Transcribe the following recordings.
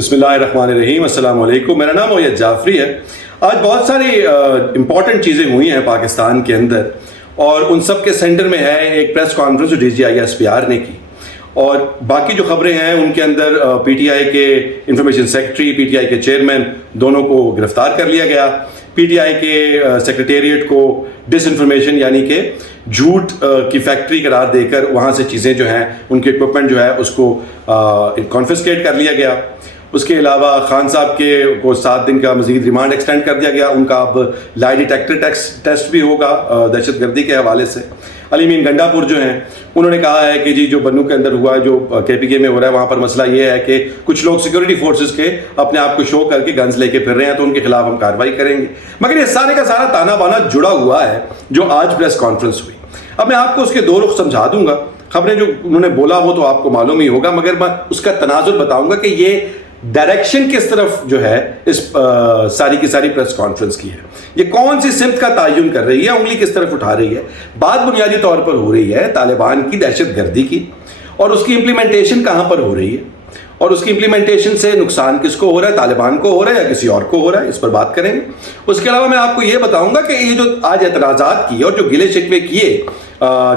بسم اللہ الرحمن الرحیم، السلام علیکم۔ میرا نام موید جعفری ہے۔ آج بہت ساری امپورٹنٹ چیزیں ہوئی ہیں پاکستان کے اندر، اور ان سب کے سینٹر میں ہے ایک پریس کانفرنس جو DGISPR نے کی، اور باقی جو خبریں ہیں ان کے اندر PTI کے انفارمیشن سیکرٹری، PTI کے چیئرمین دونوں کو گرفتار کر لیا گیا۔ PTI کے سیکریٹریٹ کو ڈس انفارمیشن یعنی کہ جھوٹ کی فیکٹری قرار دے کر وہاں سے چیزیں جو ہیں ان کے اکوپمنٹ جو ہے اس کو کانفسکیٹ کر لیا گیا۔ اس کے علاوہ خان صاحب کو 7 دن کا مزید ریمانڈ ایکسٹینڈ کر دیا گیا۔ ان کا اب لائی ڈیٹیکٹر ٹیسٹ بھی ہوگا دہشت گردی کے حوالے سے۔ علی مین گنڈا پور جو ہیں انہوں نے کہا ہے کہ جی جو بنو کے اندر ہوا ہے، جو KPK میں ہو رہا ہے، وہاں پر مسئلہ یہ ہے کہ کچھ لوگ سیکورٹی فورسز کے اپنے آپ کو شو کر کے گنز لے کے پھر رہے ہیں، تو ان کے خلاف ہم کارروائی کریں گے۔ مگر یہ سارے کا سارا تانا بانا جڑا ہوا ہے جو آج پریس کانفرنس ہوئی۔ اب میں آپ کو اس کے 2 رخ سمجھا دوں گا۔ خبریں جو انہوں نے بولا وہ تو آپ کو معلوم ہی ہوگا، مگر میں اس کا تناظر بتاؤں گا کہ یہ ڈائریکشن کس طرف جو ہے اس ساری کی ساری پریس کانفرنس کی ہے، یہ کون سی سمت کا تعین کر رہی ہے، انگلی کس طرف اٹھا رہی ہے۔ بات بنیادی طور پر ہو رہی ہے طالبان کی دہشت گردی کی، اور اس کی امپلیمنٹیشن کہاں پر ہو رہی ہے، اور اس کی امپلیمنٹیشن سے نقصان کس کو ہو رہا ہے، طالبان کو ہو رہا ہے یا کسی اور کو ہو رہا ہے، اس پر بات کریں گے۔ اس کے علاوہ میں آپ کو یہ بتاؤں گا کہ یہ جو آج اعتراضات کیے اور جو گلے شکوے کیے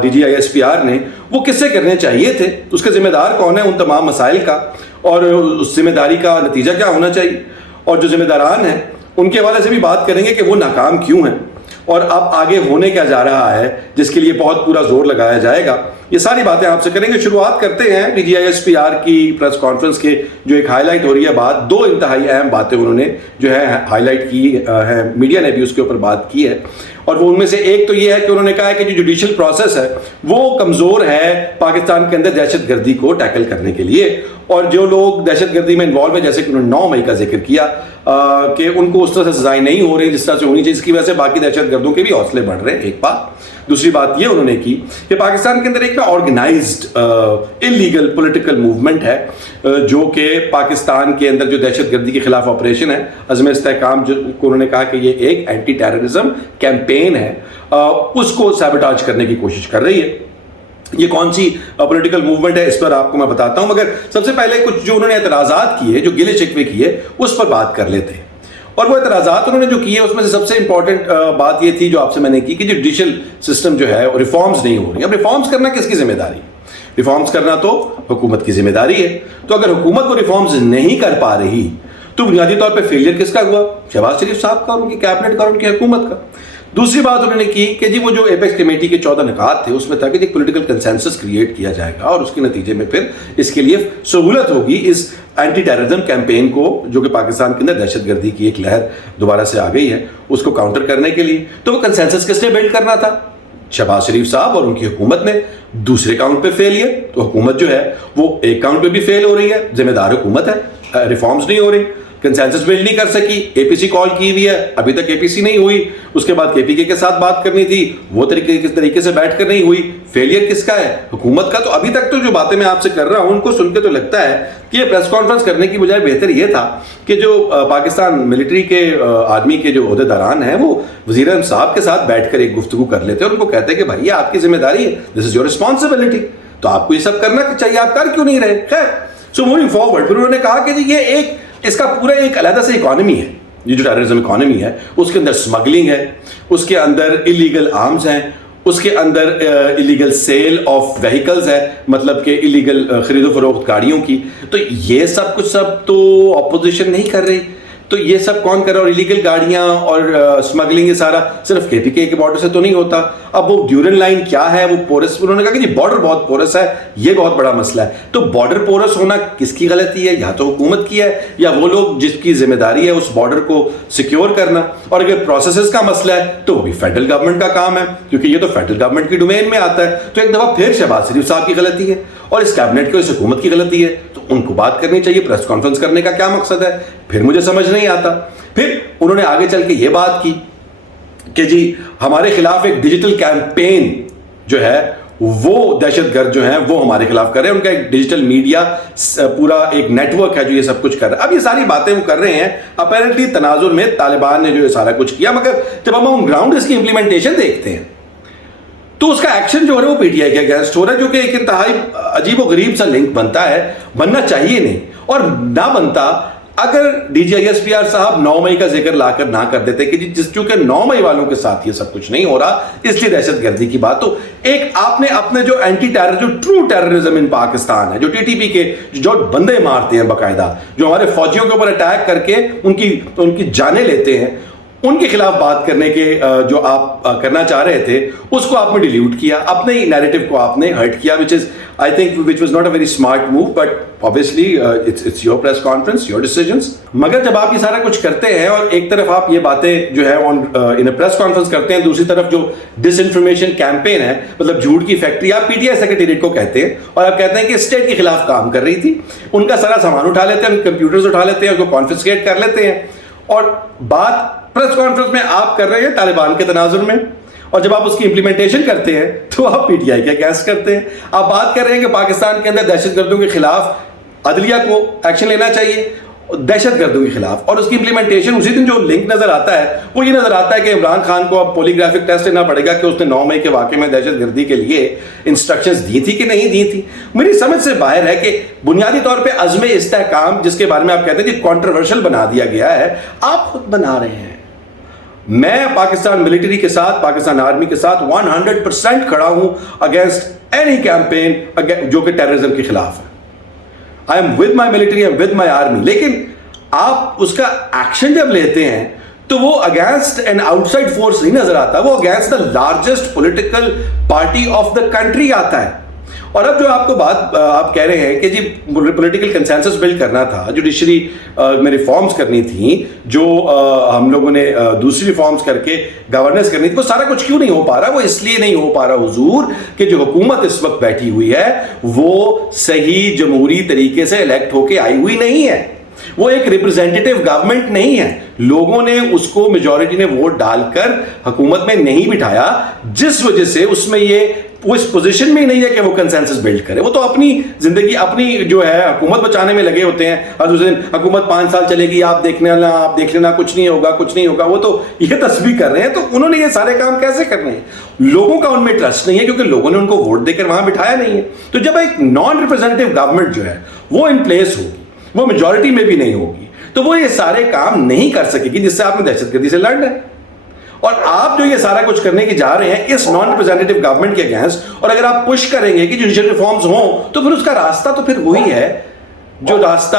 DGISPR نے، وہ کس سے کرنے چاہیے تھے، اس کے ذمہ دار کون ہے ان تمام مسائل کا، اور اس ذمہ داری کا نتیجہ کیا ہونا چاہیے، اور جو ذمہ داران ہیں ان کے حوالے سے بھی بات کریں گے کہ وہ ناکام کیوں ہیں، اور اب آگے ہونے کیا جا رہا ہے جس کے لیے بہت پورا زور لگایا جائے گا۔ یہ ساری باتیں آپ سے کریں گے۔ شروعات کرتے ہیں DGISPR کی پریس کانفرنس کے جو ایک ہائی لائٹ ہو رہی ہے بات، 2 انتہائی اہم باتیں انہوں نے جو ہے ہائی لائٹ کی ہے، میڈیا نے بھی اس کے اوپر بات کی ہے، اور وہ ان میں سے ایک تو یہ ہے کہ انہوں نے کہا ہے کہ جو جوڈیشل پروسیس ہے وہ کمزور ہے پاکستان کے اندر دہشت گردی کو ٹیکل کرنے کے لیے، اور جو لوگ دہشت گردی میں انوالو ہیں، جیسے کہ انہوں نے 9 مئی کا ذکر کیا کہ ان کو اس طرح سے سزائیں نہیں ہو رہی جس طرح سے ہونی چاہیے، اس کی وجہ سے باقی دہشت گردوں کے بھی حوصلے بڑھ رہے ہیں، ایک بات۔ دوسری بات یہ انہوں نے کی کہ پاکستان کے اندر ایک آرگنائزڈ انلیگل پولیٹیکل موومنٹ ہے جو کہ پاکستان کے اندر جو دہشت گردی کے خلاف آپریشن ہے، عزم استحکام، جو کو انہوں نے کہا کہ یہ ایک اینٹی ٹیررزم کیمپین ہے، اس کو سیبوٹاج کرنے کی کوشش کر رہی ہے۔ یہ کون سی پولیٹیکل موومنٹ ہے اس پر آپ کو میں بتاتا ہوں، مگر سب سے پہلے کچھ جو انہوں نے اعتراضات کیے، جو گلے شکوے کیے، اس پر بات کر لیتے ہیں۔ اور وہ اعتراضات انہوں نے جو کیے اس میں سے سب سے امپورٹنٹ بات یہ تھی جو آپ سے میں نے کی کہ جوڈیشل سسٹم جو ہے ریفارمز نہیں ہو رہی۔ اب ریفارمز کرنا کس کی ذمہ داری ہے؟ ریفارمز کرنا تو حکومت کی ذمہ داری ہے۔ تو اگر حکومت وہ ریفارمز نہیں کر پا رہی تو بنیادی طور پہ فیلئر کس کا ہوا؟ شہباز شریف صاحب کا، ان کی کیبنٹ کا، ان کی حکومت کا۔ دوسری بات انہوں نے کی کہ جی وہ جو ایپیکس کمیٹی کے 14 نکات تھے اس میں تھا کہ ایک پولیٹیکل کنسنسس کریٹ کیا جائے گا، اور اس کے نتیجے میں پھر اس کے لیے سہولت ہوگی اس اینٹی ٹیررزم کیمپین کو، جو کہ پاکستان کے اندر دہشت گردی کی ایک لہر دوبارہ سے آ گئی ہے، اس کو کاؤنٹر کرنے کے لیے۔ تو وہ کنسنسس کس نے بلڈ کرنا تھا؟ شہباز شریف صاحب اور ان کی حکومت نے۔ دوسرے کاؤنٹ پہ فیلئر، تو حکومت جو ہے وہ ایک کاؤنٹ پہ بھی فیل ہو رہی ہے، ذمہ دار حکومت ہے، ریفارمز نہیں ہو رہی، کنسنسس بلڈ نہیں کر سکی، APC کال کی ہوئی ہے، ابھی تک APC نہیں ہوئی۔ اس کے بعد KPK کے ساتھ بات کرنی تھی، وہ کس طریقے سے بیٹھ کر نہیں ہوئی۔ فیلئر کس کا ہے؟ حکومت کا۔ تو ابھی تک تو جو باتیں میں آپ سے کر رہا ہوں ان کو سن کے تو لگتا ہے کہ یہ پریس کانفرنس کرنے کی بجائے بہتر یہ تھا کہ جو پاکستان ملٹری کے آرمی کے جو عہدیداران ہیں وہ وزیر اعظم صاحب کے ساتھ بیٹھ کر ایک گفتگو کر لیتے اور ان کو کہتے کہ بھائی یہ آپ کی ذمہ داری ہے، دس از یور رسپانسبلٹی، تو آپ کو یہ سب کرنا چاہیے، آپ کر کیوں نہیں رہے؟ خیر، سو موونگ فارورڈ پھر انہوں نے کہا کہ جی یہ ایک اس کا پورا ایک علیحدہ سے اکانومی ہے، یہ جو ٹیررزم اکانومی ہے اس کے اندر سمگلنگ ہے، اس کے اندر ایلیگل آرمز ہیں، اس کے اندر ایلیگل سیل آف وہیکلز ہے، مطلب کہ ایلیگل خرید و فروخت گاڑیوں کی۔ تو یہ سب کچھ تو اپوزیشن نہیں کر رہی، تو یہ سب کون کر رہا ہے؟ اور ایلیگل گاڑیاں اور سمگلنگ یہ سارا صرف KPK کے بارڈر سے تو نہیں ہوتا۔ اب وہ ڈیورن لائن کیا ہے، وہ پورس، انہوں نے کہا کہ جی بارڈر بہت پورس ہے، یہ بہت بڑا مسئلہ ہے۔ تو بارڈر پورس ہونا کس کی غلطی ہے؟ یا تو حکومت کی ہے یا وہ لوگ جس کی ذمہ داری ہے اس بارڈر کو سیکیور کرنا۔ اور اگر پروسیسز کا مسئلہ ہے تو وہ بھی فیڈرل گورنمنٹ کا کام ہے، کیونکہ یہ تو فیڈرل گورنمنٹ کی ڈومین میں آتا ہے۔ تو ایک دفعہ پھر شہباز شریف صاحب کی غلطی ہے اور اس کیبنٹ کی، اس حکومت کی غلطی ہے، تو ان کو بات کرنی چاہیے۔ پریس کانفرنس کرنے کا کیا مقصد ہے؟ پھر مجھے سمجھ نہیں آتا۔ پھر انہوں نے آگے چل کے یہ بات کی کہ جی ہمارے خلاف ایک ڈیجیٹل کیمپین جو ہے وہ دہشت گرد جو ہیں وہ ہمارے خلاف کر رہے ہیں، ان کا ایک ڈیجیٹل میڈیا پورا ایک نیٹ ورک ہے جو یہ سب کچھ کر رہا ہے۔ اب یہ ساری باتیں وہ کر رہے ہیں اپیرنٹلی تناظر میں، طالبان نے جو یہ سارا کچھ کیا، مگر جب ہم آن گراؤنڈ اس کی امپلیمنٹیشن دیکھتے ہیں تو اس کا ایکشن جو ہے وہ PTI کے اگینسٹ ہو رہا ہے، جو کہ ایک انتہائی عجیب و غریب سا لنک بنتا ہے، بننا چاہیے نہیں اور نہ بنتا اگر D G I S P R صاحب 9 مئی کا ذکر لا کر نہ کر دیتے کہ جس چونکہ 9 مئی والوں کے ساتھ یہ سب کچھ نہیں ہو رہا اس لیے دہشت گردی کی بات، تو ایک آپ نے اپنے جو اینٹی ٹیرر جو ٹرو ٹیررزم ان پاکستان ہے، جو ٹی ٹی پی کے جو بندے مارتے ہیں باقاعدہ، جو ہمارے فوجیوں کے اوپر اٹیک کر کے ان کی جانیں لیتے ہیں، ان کے خلاف بات کرنے کے جو آپ کرنا چاہ رہے تھے اس کو آپ نے ڈیلیوٹ کیا، اپنے ہی نیریٹو کو آپ نے ہرٹ کیا، which was not a very smart move, but obviously it's your press conference, your decisions. مگر جب آپ یہ سارا کچھ کرتے ہیں اور ایک طرف آپ یہ باتیں جو ہے in a press conference کرتے ہیں، دوسری طرف جو ڈس انفارمیشن کیمپین ہے، مطلب جھوٹ کی فیکٹری، آپ پی ٹی آئی سیکریٹریٹ کو کہتے ہیں اور آپ کہتے ہیں کہ اسٹیٹ کے خلاف کام کر رہی تھی، ان کا سارا سامان اٹھا لیتے ہیں، ان کمپیوٹرز اٹھا لیتے ہیں، ان کو کانفسکیٹ کر لیتے ہیں، اور بات پریس کانفرنس میں آپ کر رہے ہیں طالبان کے تناظر میں، اور جب آپ اس کی امپلیمنٹیشن کرتے ہیں تو آپ پی ٹی آئی کے اگینسٹ کرتے ہیں. آپ بات کر رہے ہیں کہ پاکستان کے اندر دہشت گردوں کے خلاف عدلیہ کو ایکشن لینا چاہیے دہشت گردوں کے خلاف، اور اس کی امپلیمنٹیشن اسی دن جو لنک نظر آتا ہے وہ یہ نظر آتا ہے کہ عمران خان کو اب پولیگرافک ٹیسٹ لینا پڑے گا کہ اس نے 9 مئی کے واقعے میں دہشت گردی کے لیے انسٹرکشنز دی تھی کہ نہیں دی تھی. میری سمجھ سے باہر ہے کہ بنیادی طور پہ عزم استحکام جس کے بارے میں آپ کہتے ہیں کہ کانٹروورشل بنا دیا گیا ہے، آپ خود بنا رہے ہیں. میں پاکستان ملٹری کے ساتھ، پاکستان آرمی کے ساتھ 100% کھڑا ہوں اگینسٹ اینی کیمپین جو کہ ٹیررزم کے خلاف ہے. I am with my military, I am with my army. لیکن آپ اس کا ایکشن جب لیتے ہیں تو وہ against an out side force نہیں نظر آتا، وہ against the largest political party of the country آتا ہے. اور اب جو آپ کو بات آپ کہہ رہے ہیں کہ جی پولیٹیکل کنسنسس بلڈ کرنا تھا، جوڈیشری میں ریفارمز کرنی تھیں، جو ہم لوگوں نے دوسری ریفارمز کر کے گورننس کرنی تھی، وہ سارا کچھ کیوں نہیں ہو پا رہا؟ وہ اس لیے نہیں ہو پا رہا حضور کہ جو حکومت اس وقت بیٹھی ہوئی ہے وہ صحیح جمہوری طریقے سے الیکٹ ہو کے آئی ہوئی نہیں ہے، وہ ایک ریپرزینٹیٹیو گورنمنٹ نہیں ہے. لوگوں نے اس کو میجورٹی نے ووٹ ڈال کر حکومت میں نہیں بٹھایا، جس وجہ سے اس میں وہ اس پوزیشن میں ہی نہیں ہے کہ وہ کنسنسس بلڈ کرے. وہ تو اپنی زندگی اپنی جو ہے حکومت بچانے میں لگے ہوتے ہیں، اور دوسرے دن حکومت 5 سال چلے گی، آپ دیکھ لینا کچھ نہیں ہوگا، وہ تو یہ تسبیح کر رہے ہیں. تو انہوں نے یہ سارے کام کیسے کرنے ہیں؟ لوگوں کا ان میں ٹرسٹ نہیں ہے کیونکہ لوگوں نے ان کو ووٹ دے کر وہاں بٹھایا نہیں ہے. تو جب ایک نان ریپرزینٹیو گورنمنٹ جو ہے وہ ان پلیس ہوگی، وہ میجورٹی میں بھی نہیں ہوگی، تو وہ یہ سارے کام نہیں کر سکے گی جس سے آپ نے دہشت گردی سے لڑنا ہے. اور آپ جو یہ سارا کچھ کرنے کی جا رہے ہیں اس نان ریپرزینٹیو گورنمنٹ کے اگینسٹ، اور اگر آپ پش کریں گے کہ جوڈیشل ریفارمز ہوں تو پھر اس کا راستہ تو پھر وہی ہے جو راستہ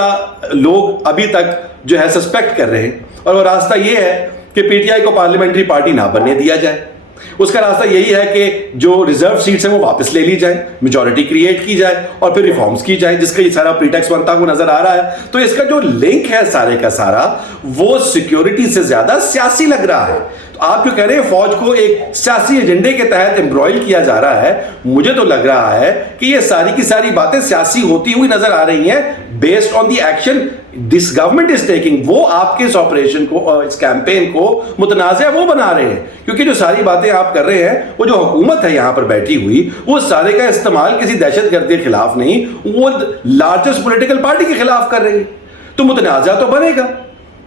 لوگ ابھی تک جو ہے سسپیکٹ کر رہے ہیں، اور وہ راستہ یہ ہے کہ پی ٹی آئی کو پارلیمنٹری پارٹی نہ بننے دیا جائے. اس کا راستہ یہی ہے کہ جو ریزرو سیٹس ہیں وہ واپس لے لی جائیں، میجورٹی کریٹ کی جائے اور پھر ریفارمز کی جائیں، جس کا یہ سارا پریٹیکس بنتا ہوا نظر آ رہا ہے. تو اس کا جو لنک ہے سارے کا سارا وہ سیکیورٹی سے زیادہ سیاسی لگ رہا ہے. تو آپ جو کہہ رہے ہیں فوج کو ایک سیاسی ایجنڈے کے تحت امبرائل کیا جا رہا ہے، مجھے تو لگ رہا ہے کہ یہ ساری کی ساری باتیں سیاسی ہوتی ہوئی نظر آ رہی ہیں based on the action this government is taking. وہ آپ کے اس آپریشن کو، اس کیمپین کو متنازع وہ بنا رہے ہیں، کیونکہ جو ساری باتیں آپ کر رہے ہیں وہ جو حکومت ہے یہاں پر بیٹھی ہوئی وہ سارے کا استعمال کسی دہشت گردی کے خلاف نہیں، وہ لارجسٹ پولیٹیکل پارٹی کے خلاف کر رہی ہے. تو متنازع تو بنے گا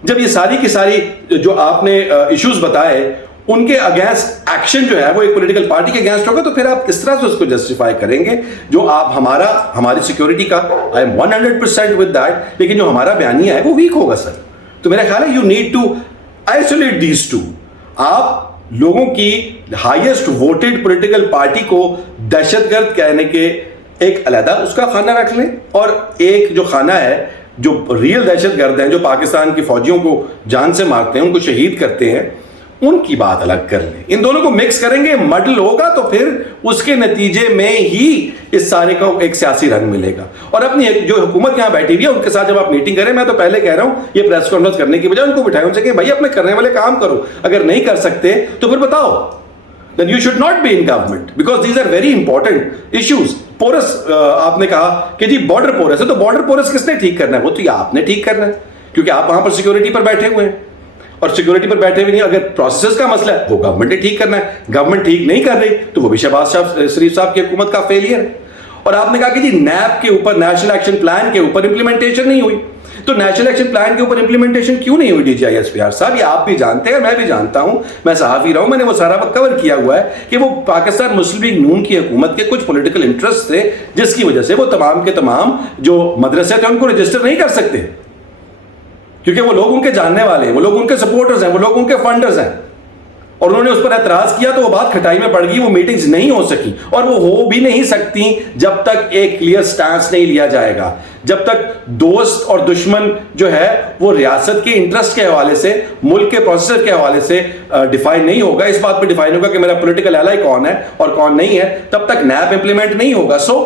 جب یہ ساری کی ساری جو آپ نے ایشوز بتائے ان کے اگینسٹ ایکشن جو ہے وہ ایک پولیٹیکل پارٹی کے اگینسٹ ہوگا. تو پھر آپ کس طرح سے اس کو جسٹیفائی کریں گے جو آپ ہماری سیکیورٹی کا آئی ایم 100% ود دیٹ، لیکن جو ہمارا بیانیہ ہے وہ ویک ہوگا سر. تو میرا خیال ہے you need to isolate these two. آپ لوگوں کی ہائیسٹ ووٹڈ پولیٹیکل پارٹی کو دہشت گرد کہنے کے ایک علیحدہ اس کا خانہ رکھ لیں، اور ایک جو خانہ ہے جو ریئل دہشت گرد ہیں جو پاکستان کی فوجیوں کو جان سے مارتے ہیں، ان کو شہید کرتے ہیں، ان کی بات الگ کر لیں. ان دونوں کو مکس کریں گے مڈل ہوگا تو پھر اس کے نتیجے میں ہی اس سارے کا ایک سیاسی رنگ ملے گا. اور اپنی جو حکومت یہاں بیٹھی ہوئی ہے ان کے ساتھ جب آپ میٹنگ کریں، میں تو پہلے کہہ رہا ہوں یہ پریس کانفرنس کرنے کی بجائے ان کو بٹھائیں، ان سے کہ بھائی اپنے کرنے والے کام کرو، اگر نہیں کر سکتے تو پھر بتاؤ. then you should not be in government because these are very important issues. Porus آپ نے کہا کہ جی بارڈر پورس ہے، تو بارڈر پورس کس نے ٹھیک کرنا ہے؟ وہ تو یہ آپ نے ٹھیک کرنا ہے کیونکہ آپ وہاں پر سیکورٹی پر بیٹھے ہوئے ہیں، اور سیکورٹی پر بیٹھے ہوئے نہیں، اگر پروسیسز کا مسئلہ ہے وہ گورنمنٹ نے ٹھیک کرنا ہے. گورنمنٹ ٹھیک نہیں کر رہی تو وہ بھی شہباز شریف صاحب کی حکومت کا فیلئر ہے. اور آپ نے کہا کہ جی نیب کے اوپر، نیشنل ایکشن پلان کے اوپر امپلیمنٹیشن نہیں ہوئی. تو نیشنل ایکشن پلان کے اوپر امپلیمنٹیشن کیوں نہیں ہوئی D G I S P R صاحب؟ یہ آپ بھی جانتے ہیں، میں بھی جانتا ہوں، میں صحافی رہا ہوں، میں نے وہ سارا وقت کور کیا ہوا ہے کہ وہ پاکستان مسلم لیگ نون کی حکومت کے کچھ پولیٹیکل انٹرسٹ تھے جس کی وجہ سے وہ تمام کے تمام جو مدرسے تھے ان کو رجسٹر نہیں کر سکتے. کیونکہ وہ لوگ ان کے جاننے والے ہیں, وہ لوگ ان کے سپورٹرز ہیں, وہ لوگ ان کے فنڈرز ہیں, اور انہوں نے اس پر اعتراض کیا تو وہ بات کھٹائی میں پڑ گئی, وہ میٹنگز نہیں ہو سکی, اور وہ ہو بھی نہیں سکتی جب تک ایک کلیئر سٹانس نہیں لیا جائے گا, جب تک دوست اور دشمن جو ہے وہ ریاست کے انٹرسٹ کے حوالے سے, ملک کے پروسیسر کے حوالے سے ڈیفائن نہیں ہوگا, اس بات پہ ڈیفائن ہوگا کہ میرا پولیٹیکل ایلائی کون ہے اور کون نہیں ہے, تب تک نیب امپلیمنٹ نہیں ہوگا. سو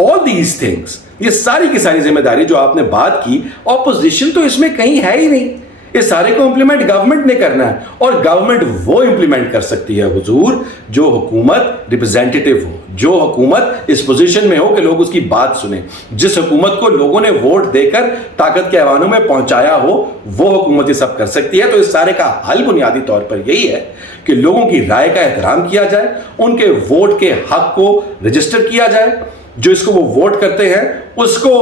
all these things, یہ ساری کی ساری ذمہ داری جو آپ نے بات کی, اپوزیشن تو اس میں کہیں ہے ہی نہیں, اس سارے کو امپلیمنٹ گورنمنٹ نے کرنا ہے, اور گورنمنٹ وہ امپلیمنٹ کر سکتی ہے حضور جو حکومت ریپرزینٹیٹیو ہو, جو حکومت اس پوزیشن میں ہو کہ لوگ اس کی بات سنیں, جس حکومت کو لوگوں نے ووٹ دے کر طاقت کے ایوانوں میں پہنچایا ہو, وہ حکومت یہ سب کر سکتی ہے. تو اس سارے کا حل بنیادی طور پر یہی ہے کہ لوگوں کی رائے کا احترام کیا جائے, ان کے ووٹ کے حق کو رجسٹر کیا جائے, جو اس کو وہ ووٹ کرتے ہیں اس کو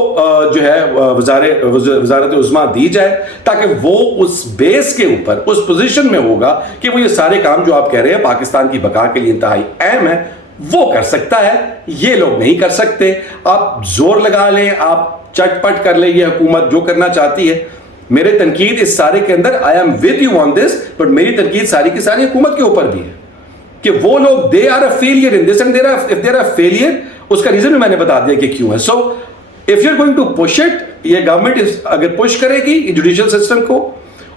جو ہے وزارت عظمیٰ دی جائے, تاکہ وہ اس بیس کے اوپر اس پوزیشن میں ہوگا کہ وہ یہ سارے کام جو آپ کہہ رہے ہیں پاکستان کی بقا کے لیے انتہائی اہم ہے, وہ کر سکتا ہے. یہ لوگ نہیں کر سکتے. آپ زور لگا لیں, آپ چٹ پٹ کر لیں, یہ حکومت جو کرنا چاہتی ہے. میرے تنقید اس سارے کے اندر I am with you on this, but میری تنقید ساری کی ساری حکومت کے اوپر بھی ہے کہ وہ لوگ they are a failure in this, and if they are a failure, اس کا ریزن بھی میں نے بتا دیا کہ کیوں ہے. So if you are going to push it, یہ گورنمنٹ اگر پش کرے گی جوڈیشل سسٹم کو,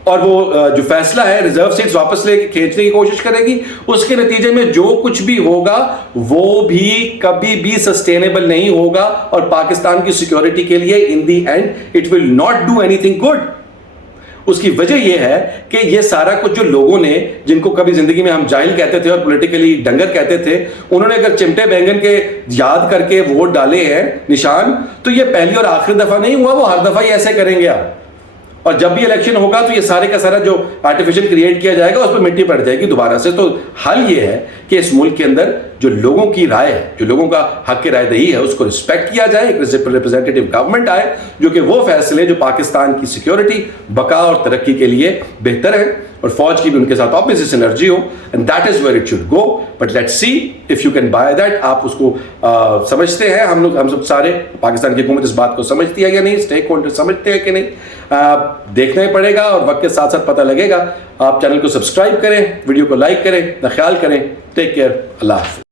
اور وہ جو فیصلہ ہے ریزرو سیٹس واپس لے کے کھینچنے کی کوشش کرے گی, اس کے نتیجے میں جو کچھ بھی ہوگا وہ بھی کبھی بھی سسٹینیبل نہیں ہوگا, اور پاکستان کی سیکیورٹی کے لیے in the end it will not do anything good. اس کی وجہ یہ ہے کہ یہ سارا کچھ جو لوگوں نے, جن کو کبھی زندگی میں ہم جاہل کہتے تھے اور پولیٹیکلی ڈنگر کہتے تھے, انہوں نے اگر چمٹے بینگن کے یاد کر کے ووٹ ڈالے ہیں نشان, تو یہ پہلی اور آخری دفعہ نہیں ہوا, وہ ہر دفعہ ہی ایسے کریں گے آپ. اور جب بھی الیکشن ہوگا تو یہ سارے کا سارا جو آرٹیفیشل کریٹ کیا جائے گا اس پہ مٹی پڑ جائے گی دوبارہ سے. تو حل یہ ہے کہ اس ملک کے اندر جو لوگوں کی رائے ہے, جو لوگوں کا حق رائے دہی ہے, اس کو رسپیکٹ کیا جائے, ایک ریپرزینٹیٹیو گورنمنٹ آئے جو کہ وہ فیصلے جو پاکستان کی سیکیورٹی, بقا اور ترقی کے لیے بہتر ہیں, اور فوج کی بھی ان کے ساتھ آپس synergy who, and that is where it should go. But let's see if you can buy that. آپ اس کو سمجھتے ہیں, ہم سب سارے پاکستان کی حکومت اس بات کو سمجھتی ہے یا نہیں, اسٹیک ہولڈر سمجھتے ہیں کہ نہیں, دیکھنا ہی پڑے گا, اور وقت کے ساتھ ساتھ پتہ لگے گا. آپ چینل کو سبسکرائب کریں, ویڈیو کو لائک کریں, اپنا خیال کریں. ٹیک کیئر, اللہ حافظ.